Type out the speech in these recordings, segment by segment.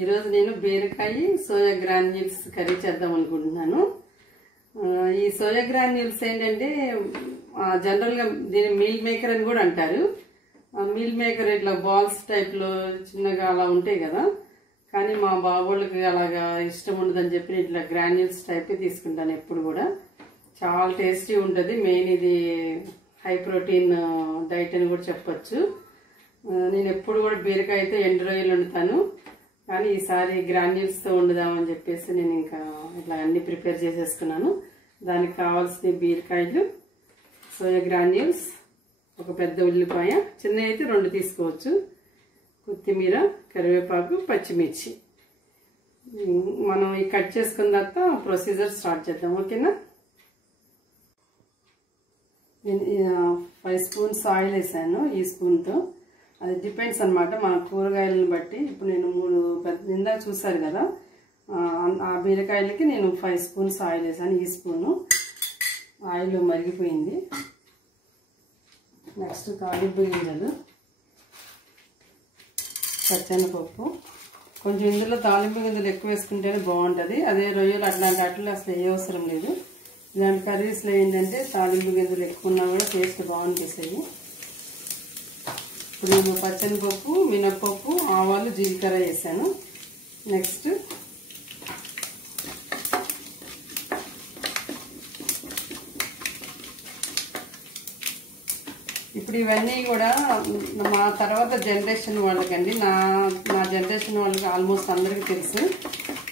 ఈరోజు నేను బీరకాయ సోయా గ్రాన్యూల్స్ కర్రీ చేద్దాం అనుకుంటున్నాను. ఈ సోయా గ్రాన్యూల్స్ ఏంటంటే జనరల్గా దీని మీల్ మేకర్ అని కూడా అంటారు. మీల్ మేకర్ ఇట్లా బాల్స్ టైప్లో చిన్నగా అలా ఉంటాయి కదా, కానీ మా బాబోళ్ళకి అలాగా ఇష్టం ఉండదని చెప్పి ఇట్లా గ్రాన్యూల్స్ టైప్ తీసుకుంటాను ఎప్పుడు కూడా. చాలా టేస్టీ ఉంటుంది. మెయిన్ ఇది హై ప్రోటీన్ డైట్ అని కూడా చెప్పచ్చు. నేను ఎప్పుడు కూడా బీరకాయ అయితే ఎండు రొయ్యలు వండుతాను, కానీ ఈసారి గ్రాన్యూల్స్తో వండుదామని చెప్పేసి నేను ఇంకా ఇట్లా అన్ని ప్రిపేర్ చేసేసుకున్నాను. దానికి కావాల్సిన బీరకాయలు, సోయా గ్రాన్యూల్స్, ఒక పెద్ద ఉల్లిపాయ, చిన్న అయితే 2 తీసుకోవచ్చు, కొత్తిమీర, కరివేపాకు, పచ్చిమిర్చి. మనం ఈ కట్ చేసుకున్న తర్వాత ప్రొసీజర్ స్టార్ట్ చేద్దాం. ఓకేనా? నేను 5 స్పూన్స్ ఆయిల్ వేసాను ఈ స్పూన్తో. అది డిపెండ్స్ అనమాట మన కూరగాయలను బట్టి. ఇప్పుడు నేను 3 ఇందాక చూసారు కదా, ఆ బీరకాయలకి నేను 5 స్పూన్స్ ఆయిల్ వేసాను. ఈ స్పూను ఆయిల్ మరిగిపోయింది. నెక్స్ట్ తాలింపు గింజలు, పచ్చెనపప్పు. కొంచెం ఇందులో తాలింపు గింజలు ఎక్కువ వేసుకుంటేనే బాగుంటుంది. అదే రొయ్యలు అట్లాంటి వాటిలో అసలు ఏ అవసరం లేదు. ఇలాంటి కర్రీస్లో ఏంటంటే తాలింపు గింజలు ఎక్కువ ఉన్నా కూడా టేస్ట్ బాగుంటుంది. ఇప్పుడు నేను పచ్చెనపప్పు, మినప్పప్పు, ఆవాలు, జీలకర్ర వేసాను. నెక్స్ట్ ఇప్పుడు ఇవన్నీ కూడా మా తర్వాత జనరేషన్ వాళ్ళకండి. నా జనరేషన్ వాళ్ళకి ఆల్మోస్ట్ అందరికీ తెలుసు.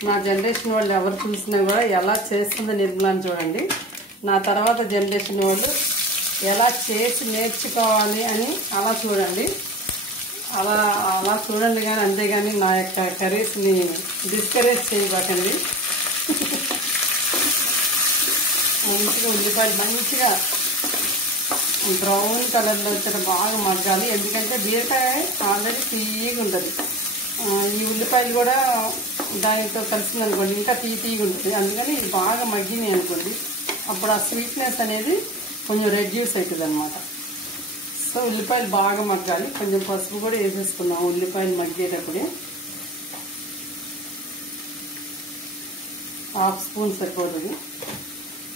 నా జనరేషన్ వాళ్ళు ఎవరు చూసినా కూడా ఎలా చేస్తుందో నిర్మలాన్ని చూడండి. నా తర్వాత జనరేషన్ వాళ్ళు ఎలా చేసి నేర్చుకోవాలి అని అలా చూడండి. అలా చూడండి, కానీ అంతేగాని నా యొక్క కర్రీస్ని డిస్కరేజ్ చేయబాకండి. మంచిగా ఉల్లిపాయలు మంచిగా బ్రౌన్ కలర్లో వచ్చేట బాగా మగ్గాలి. ఎందుకంటే బీరకాయ ఆల్రెడీ తీయగా ఉంటుంది. ఈ ఉల్లిపాయలు కూడా దానితో కలిసింది అనుకోండి, ఇంకా తీయగా ఉంటుంది. అందుకని ఇది బాగా మగ్గినాయి అనుకోండి, అప్పుడు ఆ స్వీట్నెస్ అనేది కొంచెం రెడ్యూస్ అవుతుంది అనమాట. సో ఉల్లిపాయలు బాగా మగ్గాలి. కొంచెం పసుపు కూడా వేసేసుకున్నాం ఉల్లిపాయలు మగ్గేటప్పుడే. 1/2 స్పూన్ సరిపోతుంది.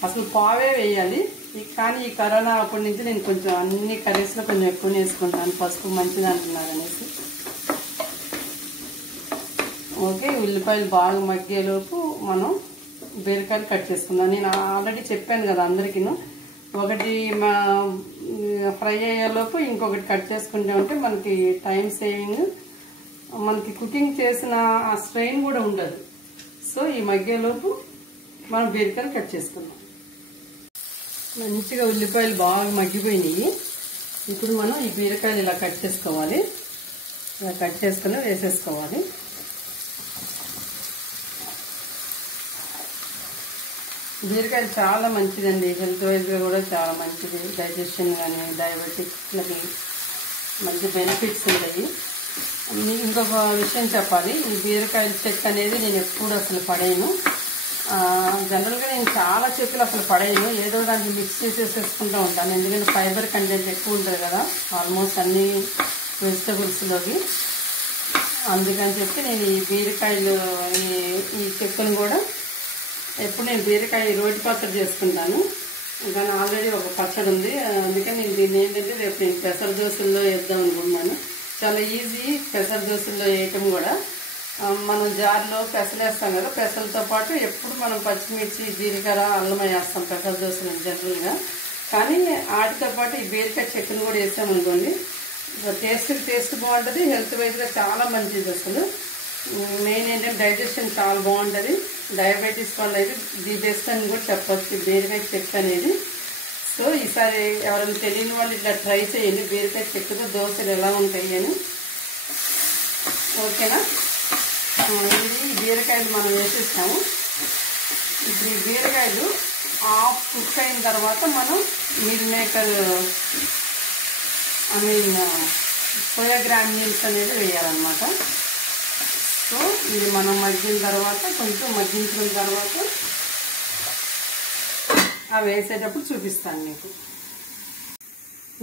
అసలు పావే వేయాలి, కానీ ఈ కరోనా అప్పటి నుంచి నేను కొంచెం అన్ని కర్రీస్లో కొంచెం ఎక్కువ వేసుకుంటాను. పసుపు మంచిది అంటున్నారు అనేసి. ఓకే, ఉల్లిపాయలు బాగా మగ్గేలోపు మనం బీరకాయలు కట్ చేసుకుందాం. నేను ఆల్రెడీ చెప్పాను కదా అందరికీ, ఒకటి ఫ్రై అయ్యేలోపు ఇంకొకటి కట్ చేసుకుంటే ఉంటే మనకి టైం సేవింగ్, మనకి కుకింగ్ చేసిన ఆ స్ట్రెయిన్ కూడా ఉండదు. సో ఈ మగ్గేలోపు మనం బీరకాయలు కట్ చేసుకుందాం. మంచిగా ఉల్లిపాయలు బాగా మగ్గిపోయినాయి. ఇప్పుడు మనం ఈ బీరకాయలు ఇలా కట్ చేసుకోవాలి. ఇలా కట్ చేసుకుని వేసేసుకోవాలి. బీరకాయలు చాలా మంచిదండి, హెల్త్ వైజ్గా కూడా చాలా మంచిది. డైజెషన్ కానీ డయాబెటిక్లకి మంచి బెనిఫిట్స్ ఉంటాయి. ఇంకొక విషయం చెప్పాలి, ఈ బీరకాయల చెక్క అనేది నేను ఎప్పుడు అసలు పడేయను. జనరల్గా నేను చాలా చెక్కులు అసలు పడేయను, ఏదో దానికి మిక్స్ చేసేసుకుంటూ ఉంటాను. ఎందుకంటే ఫైబర్ కంటెంట్ ఎక్కువ ఉంటుంది కదా ఆల్మోస్ట్ అన్ని వెజిటబుల్స్లోకి. అందుకని చెప్పి నేను ఈ బీరకాయలు ఈ చెక్కను కూడా ఎప్పుడు నేను బీరకాయ రోటి పచ్చడి చేసుకుంటాను. కానీ ఆల్రెడీ ఒక పచ్చడి ఉంది, అందుకని నేను దీన్ని ఏంటంటే రేపు నేను పెసర దోశల్లో వేద్దాం అనుకుంటున్నాను. చాలా ఈజీ పెసర దోశల్లో వేయటం కూడా. మనం జార్లో పెసలు వేస్తాం కదా, పెసలతో పాటు ఎప్పుడు మనం పచ్చిమిర్చి, జీలకర్ర, అల్లం వేస్తాం పెసర దోశలు జనరల్గా. కానీ వాటితో పాటు ఈ బీరకాయ చెక్కను కూడా వేసామనుకోండి, టేస్ట్ బాగుంటుంది. హెల్త్ వైజ్గా చాలా మంచిది. అసలు మెయిన్ ఏంటంటే డైజెషన్ చాలా బాగుంటుంది. డయాబెటీస్ వల్ల అయితే ది బెస్ట్ అని కూడా చెప్పచ్చు బీరకాయ చెక్క అనేది. సో ఈసారి ఎవరైనా తెలియని వాళ్ళు ఇట్లా ట్రై చేయండి, బీరకాయ చెక్కతో దోశలు ఎలా ఉంటాయి అని. ఓకేనా? ఇది బీరకాయలు మనం వేసేస్తాము. ఇప్పుడు ఈ బీరకాయలు హాఫ్ కుక్ అయిన తర్వాత మనం మీల్ మేకర్ సోయా గ్రాన్యూల్స్ అనేది వేయాలన్నమాట. సో ఇది మనం మగ్గిన తర్వాత కొంచెం మగ్గించిన తర్వాత అవి వేసేటప్పుడు చూపిస్తాను మీకు.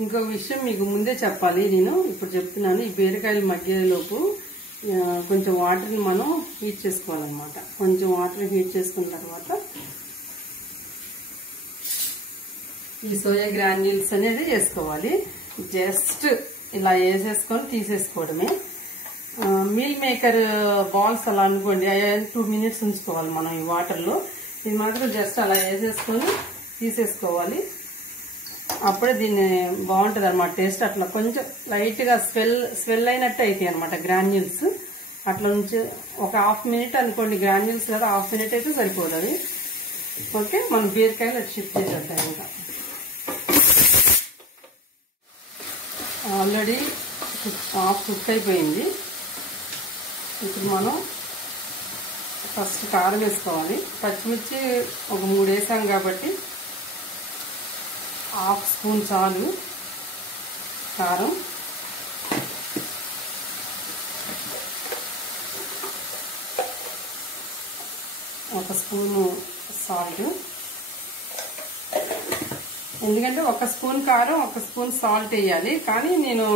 ఇంకొక విషయం మీకు ముందే చెప్పాలి, నేను ఇప్పుడు చెప్తున్నాను. ఈ బీరకాయలు మగ్గేలోపు కొంచెం వాటర్ని మనం హీట్ చేసుకోవాలన్నమాట. కొంచెం వాటర్ హీట్ చేసుకున్న తర్వాత ఈ సోయా గ్రాన్యూల్స్ అనేది వేసుకోవాలి. జస్ట్ ఇలా వేసేసుకొని తీసేసుకోవడమే. మీల్ మేకర్ బాల్స్ అలా అనుకోండి, 2 minutes ఉంచుకోవాలి మనం ఈ వాటర్లో. ఇది మాత్రం జస్ట్ అలా వేసేసుకొని తీసేసుకోవాలి. అప్పుడే దీన్ని బాగుంటుంది అనమాట టేస్ట్. అట్లా కొంచెం లైట్గా స్వెల్ అయినట్టు అవుతాయి అనమాట గ్రాన్యూల్స్. అట్లా నుంచి ఒక 1/2 minute అనుకోండి, గ్రాన్యూల్స్ కదా 1/2 minute అయితే సరిపోతుంది. ఓకే, మనం బీరకాయలు అటు షిఫ్ట్ చేసేద్దాం. ఇంకా ఆల్రెడీ హాఫ్ కుక్ అయిపోయింది. ఇప్పుడు మనం ఫస్ట్ కారం వేసుకోవాలి. పచ్చిమిర్చి ఒక 3 వేసాం కాబట్టి 1/2 స్పూన్ చాలు కారం. ఒక స్పూను సాల్ట్. ఎందుకంటే 1 స్పూన్ కారం 1 స్పూన్ సాల్ట్ వేయాలి. కానీ నేను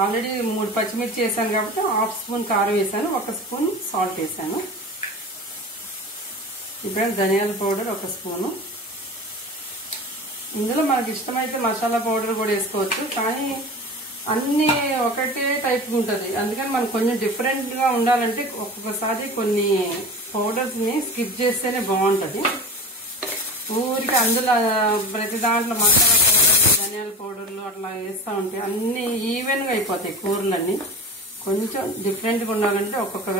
ఆల్రెడీ 3 పచ్చిమిర్చి వేసాను కాబట్టి 1/2 స్పూన్ కారం వేసాను, 1 స్పూన్ సాల్ట్ వేసాను. ఇప్పుడు ధనియాల పౌడర్ 1 స్పూను. ఇందులో మనకి ఇష్టమైతే మసాలా పౌడర్ కూడా వేసుకోవచ్చు, కానీ అన్నీ ఒకటే టైప్ ఉంటుంది. అందుకని మనకు కొంచెం డిఫరెంట్గా ఉండాలంటే ఒక్కొక్కసారి కొన్ని పౌడర్స్ని స్కిప్ చేస్తేనే బాగుంటుంది. ఊరికి అందులో ప్రతి దాంట్లో మసాలా పౌడర్లు ధనియాల పౌడర్లు అట్లా వేస్తూ ఉంటే అన్నీ ఈవెన్గా అయిపోతాయి కూరలన్నీ. కొంచెం డిఫరెంట్గా ఉండాలంటే ఒక్కొక్క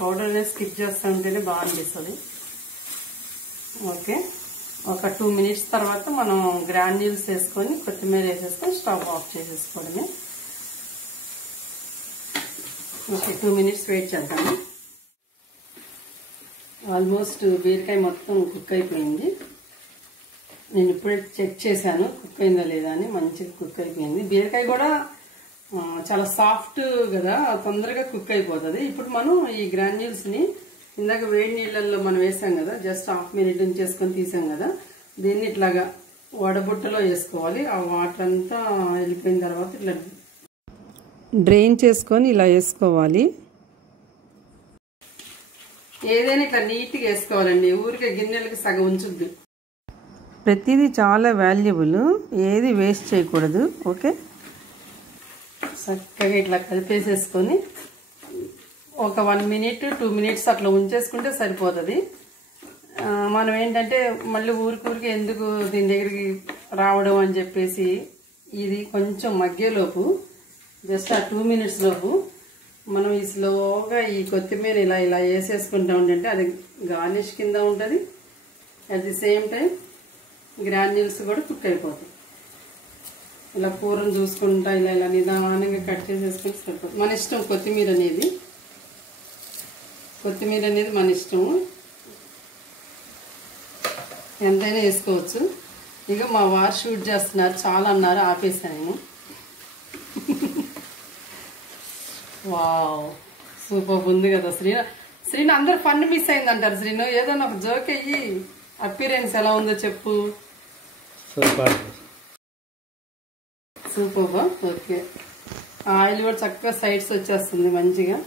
పౌడర్ని స్కిప్ చేస్తూ ఉంటేనే బాగా అనిపిస్తుంది. ఓకే, ఒక 2 minutes తర్వాత మనం గ్రాన్యూల్స్ వేసుకొని కొత్తిమీర వేసేసుకొని స్టవ్ ఆఫ్ చేసేసుకోవడమే. ఓకే, 2 minutes వెయిట్ చేద్దాము. ఆల్మోస్ట్ బీరకాయ మొత్తం కుక్ అయిపోయింది. నేను ఇప్పుడే చెక్ చేశాను కుక్ అయిందా లేదా అని. మంచిగా కుక్ అయిపోయింది. బీరకాయ కూడా చాలా సాఫ్ట్ కదా, తొందరగా కుక్ అయిపోతుంది. ఇప్పుడు మనం ఈ గ్రాన్యూల్స్ని ఇందాక వేడి నీళ్ళల్లో మనం వేసాం కదా, జస్ట్ 1/2 minute ఉంచేసుకొని తీసాం కదా, దీన్ని ఇట్లాగా వడబుట్టలో వేసుకోవాలి. ఆ వాటర్ అంతా వెళ్ళిపోయిన తర్వాత ఇట్లా డ్రైన్ చేసుకొని ఇలా వేసుకోవాలి. ఏదైనా ఇట్లా నీట్గా వేసుకోవాలండి, ఊరికే గిన్నెలకి సగం ఉంచుద్ది. ప్రతిదీ చాలా వాల్యుబుల్, ఏది వేస్ట్ చేయకూడదు. ఓకే, చక్కగా ఇట్లా కలిపేసేసుకొని ఒక 1 minute 2 minutes అట్లా ఉంచేసుకుంటే సరిపోతుంది. మనం ఏంటంటే మళ్ళీ ఊరికి ఎందుకు దీని దగ్గరికి రావడం అని చెప్పేసి ఇది కొంచెం మగ్గేలోపు జస్ట్ ఆ 2 minutes లోపు మనం ఈ స్లోగా ఈ కొత్తిమీర ఇలా ఇలా వేసేసుకుంటూ ఉంటే అది గార్నిష్ కింద ఉంటుంది. At the same time granules కూడా కుక్ అయిపోతాయి. ఇలా కూరను చూసుకుంటా ఇలా ఇలా నిదానంగా కట్ చేసేసుకుంటే సరిపోతుంది. మన ఇష్టం కొత్తిమీర అనేది మన ఇష్టం, ఎంతైనా వేసుకోవచ్చు. ఇక మా వారు షూట్ చేస్తున్నారు, చాలా అన్నారు, ఆపేసాను నేను. వావ్, సూపర్ ఉంది కదా శ్రీను. అందరు ఫన్ మిస్ అయిందంటారు. శ్రీను ఏదో నాకు జోక్ అయ్యి అపీరెన్స్ ఎలా ఉందో చెప్పు. సూపర్. ఓకే, ఆయిల్ కూడా చక్కగా సైడ్స్ వచ్చేస్తుంది మంచిగా.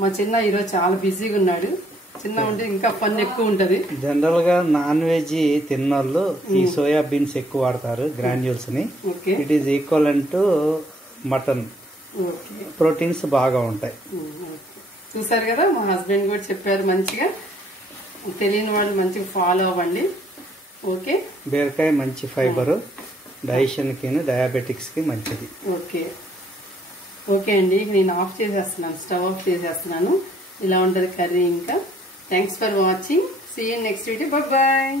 మా చిన్న ఈరోజు చాలా బిజీగా ఉన్నాడు. చిన్న ఉంటే ఇంకా ఫన్ ఎక్కువ ఉంటది. జనరల్ గా నాన్ వెజ్ తిన్నోళ్ళు ఈ సోయా బీన్స్ ఎక్కువ వాడతారు గ్రాన్యూల్స్ ని. It is equivalent to mutton. Proteins బాగా ఉంటాయి. చూసారు కదా, మా హస్బెండ్ కూడా చెప్పారు మంచిగా. తెలియని వాళ్ళు మంచిగా ఫాలో అవ్వండి. ఓకే, బీరకాయ మంచి ఫైబర్, డైజెషన్ కి డయాబెటిక్స్ కి మంచిది. ఓకే ఓకే అండి, నేను ఆఫ్ చేసేస్తున్నాను, స్టవ్ ఆఫ్ చేసేస్తున్నాను. ఇలా ఉంటుంది కర్రీ. ఇంకా thanks for watching. See you next video. Bye.